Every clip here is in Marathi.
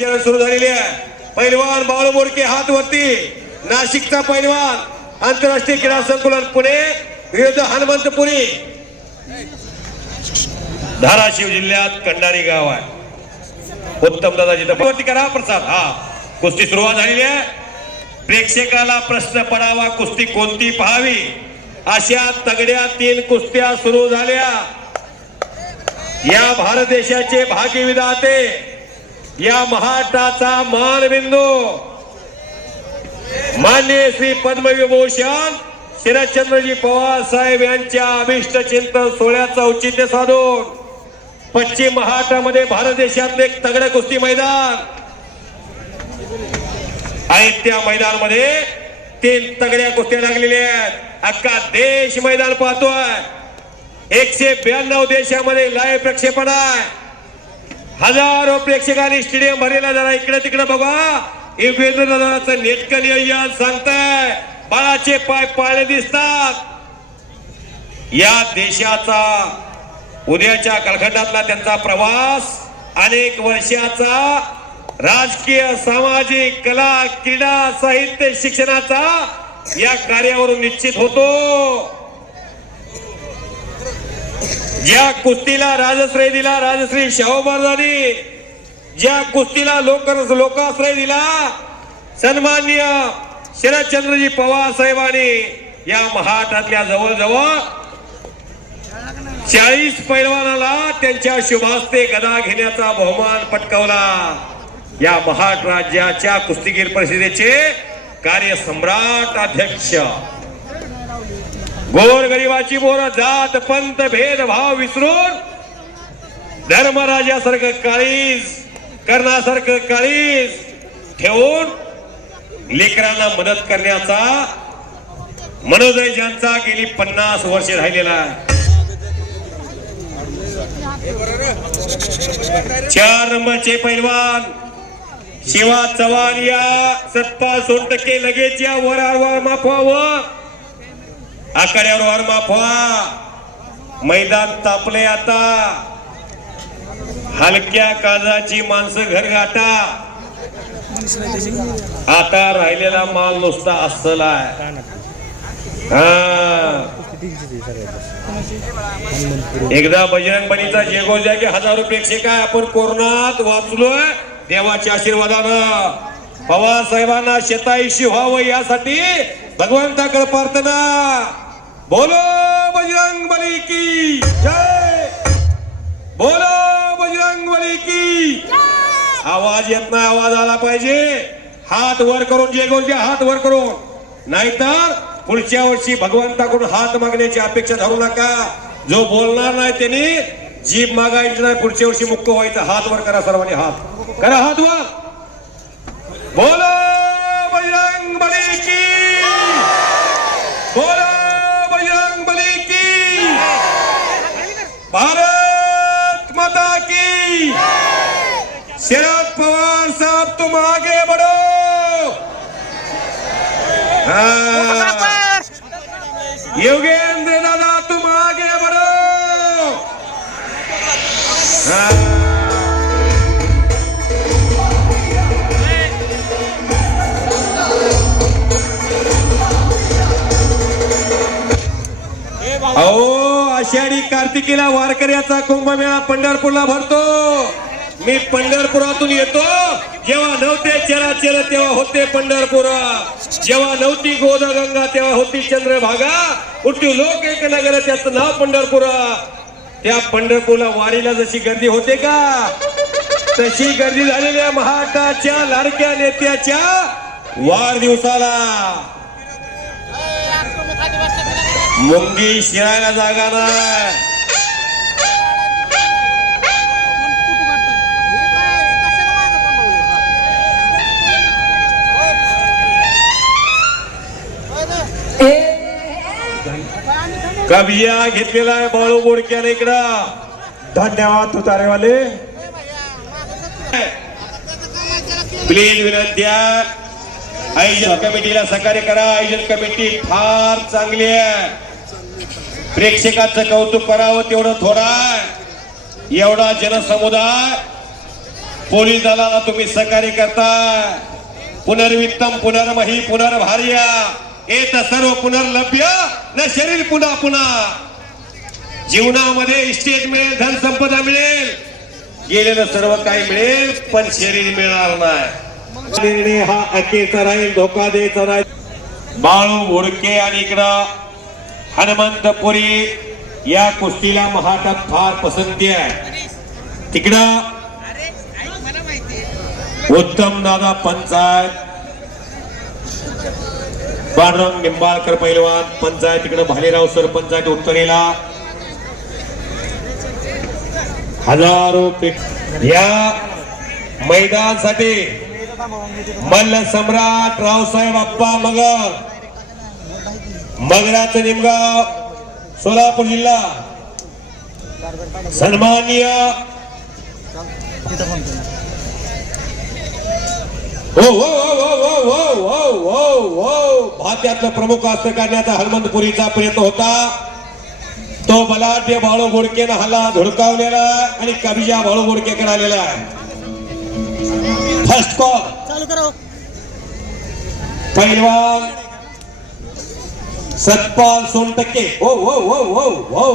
खेळ सुरू झालेली आहे. पैलवान बाळू मोडके हात वरती नाशिकचा पैलवान आंतरराष्ट्रीय क्रीडा संकुलन पुणे विरुद्ध हनुमंतपुरी. धाराशिव जिल्ह्यात कंडारी गाव आहे. उत्तम दादाजी वरती करा प्रसाद. हा कुस्ती सुरुवात झालेली आहे. प्रेक्षकाला प्रश्न पडावा कुस्ती कोणती पाहावी? अशा तगड्या तीन कुस्त्या सुरू झाल्या. या भारत देशाचे भाग्यविधाते या महाराष्ट्राचा मानबिंदू. मान्य श्री पद्मविभूषण शरदचंद्रजी पवार साहेब यांच्या अभिष्ट चिंतन सोहळ्याचं औचित्य साधून पश्चिम महाराष्ट्रामध्ये भारत देशातले एक तगड कुस्ती मैदान आणि त्या मैदानामध्ये तीन तगड्या कुस्त्या लागलेल्या आहेत. अख्खा देश मैदान पाहतोय. एकशे ब्याण्णव देशामध्ये लाईव्ह प्रक्षेपण आहे. हजारो प्रेक्षकांनी स्टेडियम भरलेला जरा इकडे तिकडे बघा. युगेंद्रनाथाचं नेटकं नियोजन सांगताय. बाळाचे पाय पाळले दिसतात. या देशाचा उद्याच्या कालखंडातला त्यांचा प्रवास अनेक वर्षाचा राजकीय सामाजिक कला क्रीडा साहित्य शिक्षणाचा या कार्यावरून निश्चित होतो. ज्या कुस्तीला राजश्रय दिला राजश्री शाहू महाराजांनी. ज्या कुस्तीला लोक लोकाश्रय दिला सन्मान्य शरदचंद्रजी पवार साहेबांनी या महाराष्ट्रातल्या जवळजवळ चाळीस पैलवानाला त्यांच्या शुभास्ते गदा घेण्याचा बहुमान पटकावला. या महाराष्ट्र राज्याच्या कुस्तीगीर परिषदेचे कार्यसम्राट अध्यक्ष गोरगरिबाची बोर जात पंत भेदभाव विसरून धर्मराजासारखं काळीज कर्णासारखं काळीज ठेवून लेकरांना मदत करण्याचा मनोदय ज्यांचा गेली पन्नास वर्षे राहिलेला चार नंबरचे पैलवान शिवा चव्हाण या सत्ता सोड टक्के लगेच या वर वर माफावर आखाड्यावर वार माफवा. मैदान तापले आता. हलक्या काजाची माणसं घर गाठा आता राहिलेला माल नुसता अस्सल हा. एकदा बजरंग बलीचा जेगो जागे हजारो प्रेक्षक आहे आपण कोरोनात वाचलोय देवाच्या आशीर्वादानं. पवार साहेबांना शेताईशी व्हावं यासाठी भगवंताकडे प्रार्थना. बोलो बजरंग बली की जय. बोलो बजरंग बली की आवाज येत नाही आवाज आला पाहिजे. हात वर करून जे गोष्टी हात वर करून. नाहीतर पुढच्या वर्षी भगवंताकडून हात मागण्याची अपेक्षा धरू नका. जो बोलणार नाही त्यांनी जीभ मागायची नाही पुढच्या वर्षी मुक्त व्हायचं. हात वर करा सर्वांनी हात. करा हात वर. बोला. भारत माता की। शरद पवार साहब तुम आगे बढ़ो। योगेंद्र दादा तुम आगे बढ़ो। हाँ। आषाढी कार्तिकीला वारकऱ्याचा कुंभमेळा पंढरपूरला भरतो. मी पंढरपुरातून येतो. जेव्हा नव्हते चरा चेर तेव्हा होते पंढरपूर. जेव्हा नव्हती गोदागंगा तेव्हा होती चंद्रभागा. उठी लोक एक नगर त्याचं नाव पंढरपूर. त्या पंढरपूरला वारीला जशी गर्दी होते का? तशी गर्दी झालेल्या महाराष्ट्राच्या लाडक्या नेत्याच्या वाढदिवसाला. मुंगी शिरायला जागा नाही. कबिया घेतलेला आहे बाळू बोडक्याने इकडं. धन्यवाद तुतारेवाले. प्लीज विनंती आयोजन कमिटीला सहकार्य करा. आयोजन कमिटी फार चांगली आहे. प्रेक्षकाचं कौतुक करावं तेवढं थोडं एवढा जनसमुदाय पोलीस दलाला तुम्ही सहकार्य करताय. पुनर्वित्तम पुनर्मही पुनर्भार्या. येत सर्व पुनर्लभ्य न शरीर पुन्हा पुन्हा. जीवनामध्ये इस्टेट मिळेल धन संपदा मिळेल. गेलेलं सर्व काही मिळेल पण शरीर मिळणार नाही. निर्णय हा अखेरचा राहील धोका द्यायचा नाही बाळू घोडके आणि इकडं हनुमंतपुरी या कुस्तीला महाटात फार पसंती आहे. तिकडं उत्तम दादा पंचायत बाळराम निंबाळकर पैलवान पंचायत तिकडं भालेराव सरपंचायत उत्तरेला. हजारो पेट या मैदानासाठी मल्ल सम्राट रावसाहेब अप्पा मगर मगराचं निमगाव सोलापूर जिल्हा. सन्माननीय हो हो हो हो हो हो हो हो भात्यातलं प्रमुख अस्त्र काढण्याचा हनुमंतपुरीचा प्रयत्न होता. तो बलाढ्य बाळू गोडकेनं हल्ला धुडकावलेला आहे आणि कबिजा बाळू गोडकेकडे आलेला आहे. फर्स्ट कॉल चालू करो पैलवान सतपाल सोनटक्के. हो हो हो हो हो.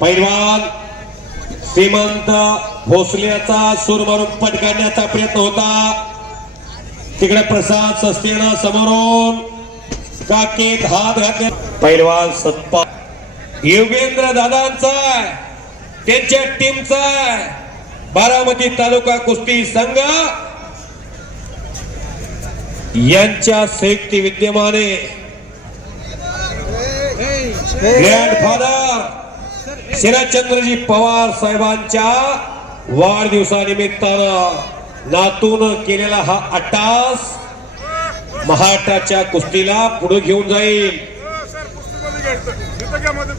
पैलवान श्रीमंत भोसलेचा सूर मारून पटकाडण्याचा प्रयत्न होता. तिकडे प्रसाद सस्तेनं समोरून काकेत हात घातले. पैलवान सतपाल. योगेंद्र दादांचा. त्यांच्या टीमचा. बारामती तालुका कुस्ती संघ यांच्या संयुक्त विद्यमाने ग्रँडफादर शिराचंद्रजी पवार साहेबांच्या वाढदिवसानिमित्तानं नातून केलेला हा अट्टास महाराष्ट्राच्या कुस्तीला पुढे घेऊन जाईल. मध्ये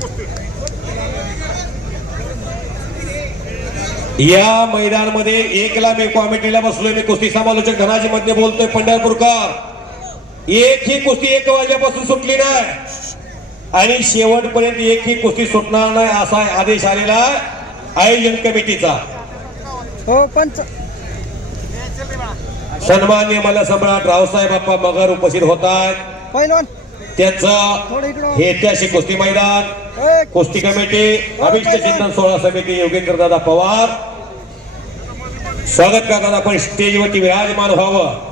या मैदानमध्ये एकला मी कॉमिटीला बसलोय. मी कुस्ती समालोचक धनाजी मध्ये बोलतोय पंढरपूरकर. एक ही कुस्ती एक वाजल्यापासून सुटली नाही. आणि शेवटपर्यंत एक ही कुस्ती सुटणार नाही असा आदेश आलेला आयोजन कमिटीचा. हो पंच सन्मान्य मला सम्राट रावसाहेब बाप्पा मगर उपस्थित होत आहेत पहिलवान त्यांचं इकडं हे. ऐतिहासिक कुस्ती मैदान. कुस्ती कमिटी अभिष्ट चिंतन सोहळा समिती योगेंद्र दादा पवार. स्वागत करतात आपण स्टेजवरती विराजमान व्हावं.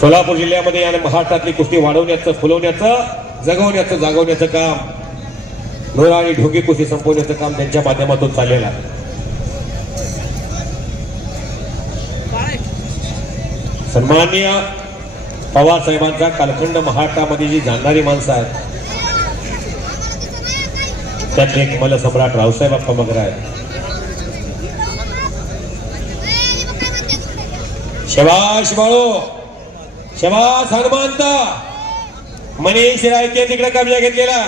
सोलापूर जिल्ह्यामध्ये आणि महाराष्ट्रातली कुस्ती वाढवण्याचं फुलवण्याचं. जगवण्याचं जागवण्याचं काम. लोरा आणि ढोंगी कुशी संपवण्याचं काम त्यांच्या माध्यमातून चाललेलं आहे. सन्माननीय पवार साहेबांचा कालखंड महाराष्ट्रामध्ये जी जाणणारी माणसं आहेत त्यातले एक मला सम्राट रावसाहेब आप्पा मगर आहेत. शबाश बाळो शबाश हनुमानता मनीष रायचे तिकडे कब्जा घेतलेला.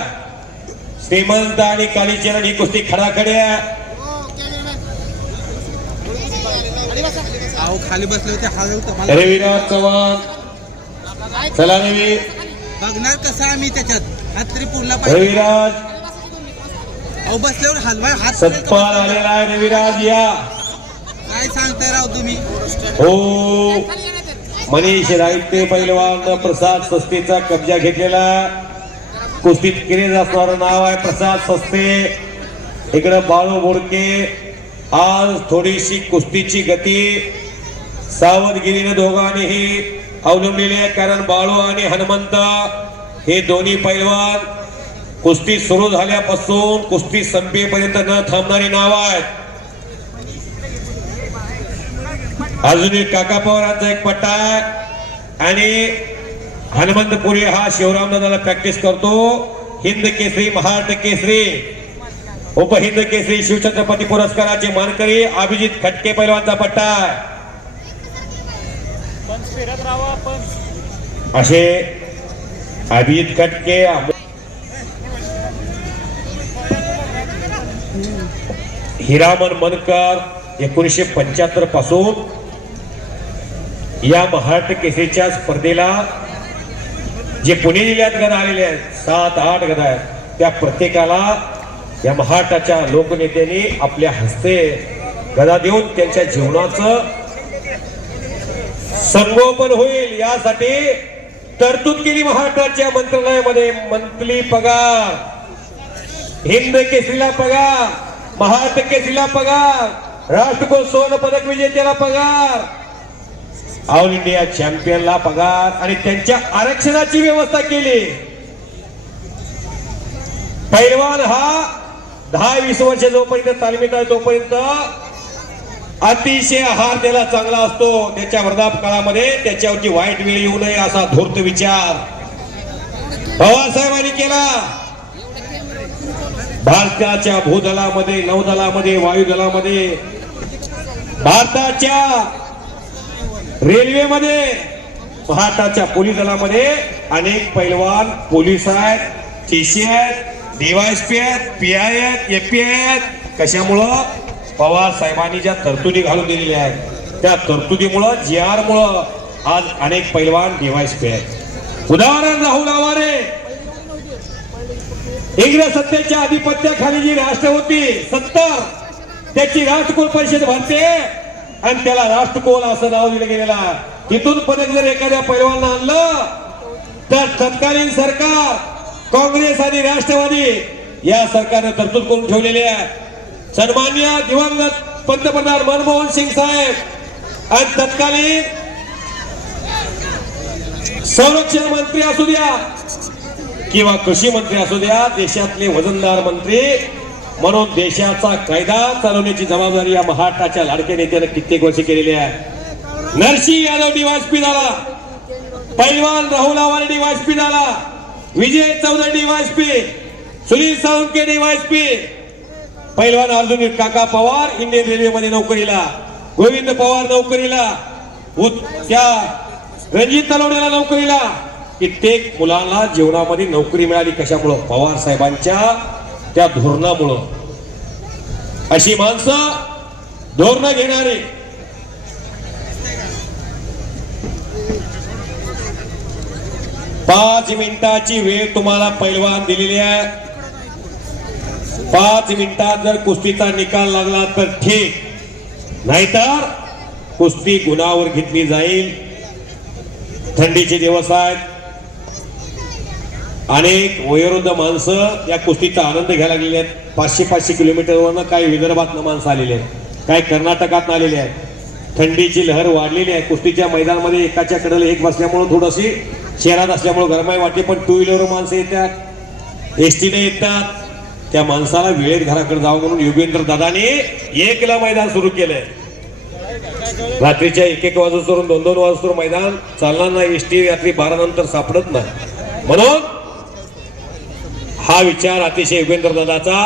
श्रीमंत आणि कालीचरण ही कुस्ती खडाखडी आहे. अहो खाली बसले होते रविराज चव्हाण. चला रवी. बघणार कसं आम्ही त्याच्यात. हात तरी पुरला पाहिजे रविराज अहो बसल्यावर हलवाय हात सत्पाल आलेला आहे रविराज या. काय सांगताय राव तुम्ही? हो. मनीष रायते पैलवान प्रसाद सस्तेचा कब्जा घेतलेला. कुस्तीत क्रेज असणारं नाव आहे प्रसाद सस्ते इकडं बाळू बोडके. आज थोडीशी कुस्तीची गती. सावधगिरीने दोघांनीही अवलंबलेली आहे कारण बाळू आणि हनुमंत हे दोन्ही पैलवान कुस्ती सुरू झाल्यापासून कुस्ती संपेपर्यंत न थांबणारी नाव आहेत. अजून एक काका पवारांचा एक पट्टा आहे. आणि हनुमंतपुरी हा शिवराम दादाला प्रॅक्टिस करतो. हिंद केसरी महाराष्ट्र केसरी उपहिंद केसरी शिवछत्रपती पुरस्काराचे मानकरी अभिजित खटके पैलवानचा पट्टा असे अभिजित खटके हिरामन मनकर एकोणीसशे पंच्याहत्तरपासून या महाराष्ट्र केसरीच्या स्पर्धेला जे पुणे जिल्ह्यात गदा आलेले आहेत सात आठ गण आहेत त्या प्रत्येकाला या महाराष्ट्राच्या लोकनेत्यांनी आपल्या हस्ते गदा देऊन त्यांच्या जीवनाचं संगोपन होईल यासाठी तरतूद केली महाराष्ट्राच्या मंत्रालयामध्ये. मंथली पगार हिंद केसरीला पगार महाराष्ट्र केसरीला पगार राष्ट्रकुल सुवर्ण पदक विजेत्याला पगार ऑल इंडिया चॅम्पियनला पगार आणि त्यांच्या आरक्षणाची व्यवस्था केली. पैलवान हा दहा वीस वर्ष जोपर्यंत तालमीत आहे तोपर्यंत अतिशय आहार त्याला चांगला असतो. त्याच्या वृद्धाप काळामध्ये त्याच्यावरची वाईट वेळ येऊ नये असा धूर्त विचार. पवारसाहेबांनी केला. भारताच्या भूदलामध्ये नौदलामध्ये वायुदलामध्ये भारताच्या रेल्वेमध्ये भारताच्या पोलीस दलामध्ये अनेक पैलवान पोलीस आहेत टीसी आहेत डीवायसपी आहेत पी आय आहेत एपी आहेत. कशामुळं? पवार साहेबांनी ज्या तरतुदी घालून दिलेल्या आहेत त्या तरतुदीमुळं जी आरमुळं आज अनेक पैलवान डीवायसपी आहेत. उदाहरण राहुल आवारे. इंग्रज सत्तेच्या आधिपत्याखाली जी राष्ट्र होती सत्तर त्याची राष्ट्रकुल परिषद भरते आणि त्याला राष्ट्रकुल असं नाव दिलं गेलेला तिथून पदक जर एखाद्या पैलवाना आणलं तर तत्कालीन सरकार काँग्रेस आणि राष्ट्रवादी या सरकारने तरतूद करून ठेवलेली आहे. सन्मान्य दिवंगत पंतप्रधान मनमोहन सिंग साहेब आणि तत्कालीन संरक्षण मंत्री असू द्या किंवा कृषी मंत्री असू द्या देशातले वजनदार मंत्री म्हणून देशाचा कायदा चालवण्याची जबाबदारी या महाराष्ट्राच्या लाडक्या नेत्यानं कित्येक वर्ष केलेली आहे. नरसिंह यादव डिवायसपी झाला. पैलवान राहुल आवारे डिवायसपी झाला. विजय चौधरी डिवायसपी सुनील साळुंके डिवायसपी पैलवान अर्जुन काका पवार इंडियन रेल्वेमध्ये नोकरीला. गोविंद पवार नोकरीला. त्या रणजित तलवड्याला नोकरीला. कित्येक मुलांना जीवनामध्ये नोकरी मिळाली कशामुळं? पवार साहेबांच्या त्या धोरणामुळं. अशी माणसं धोरणं घेणारे. पाच मिनिटाची वेळ तुम्हाला पैलवान दिलेली आहे. पाच मिनिटात जर कुस्तीचा निकाल लागला तर ठीक. नाहीतर कुस्ती गुणावर घेतली जाईल. थंडीचे दिवस आहेत. अनेक वयोवृद्ध माणसं या कुस्तीचा आनंद घ्यायला गेलेले आहेत. पाचशे पाचशे किलोमीटरवरनं काही विदर्भातनं माणसं आलेली आहेत. काही कर्नाटकातनं आलेले आहेत. थंडीची लहर वाढलेली आहे. कुस्तीच्या मैदानामध्ये एकाच्या कडेला एक बसल्यामुळं थोडीशी शहरात असल्यामुळं गरमाई वाटते पण टू व्हीलरवर माणसं येतात. एस टीने येतात. त्या माणसाला वेळेत घराकडे जावं म्हणून योगेंद्र दादाने एकला मैदान सुरू केलंय. रात्रीच्या एक एक वाजून दोन दोन वाजून मैदान चालणार नाही. एस टी रात्री बारा नंतर सापडत नाही. म्हणून हा विचार अतिशय योगेंद्र दादाचा